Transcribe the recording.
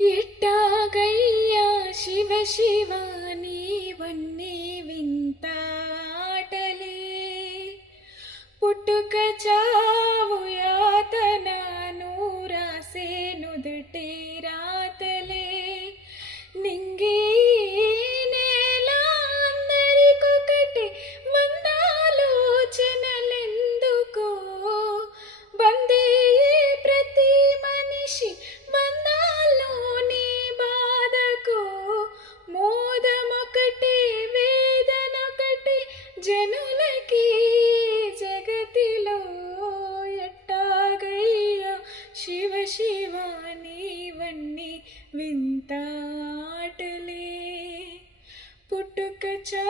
ఎట్టాగయ్యా శివ శివ నీవన్నీ వింతాటలే, పుట్టుక చావు యాతన నూరాసే నుదుటే రాతలే, నింగి నేల అందరికొకటే వందాలోచనలెందుకో, బందీ ప్రతి మనిషి బంధాల్లోని బాధకు, మోదమొకటి వేదనొకటి జనులకి జగతిలో, ఎట్టాగయ్యా శివ శివ నీవన్నీ వింతాటలే, పుట్టుక చా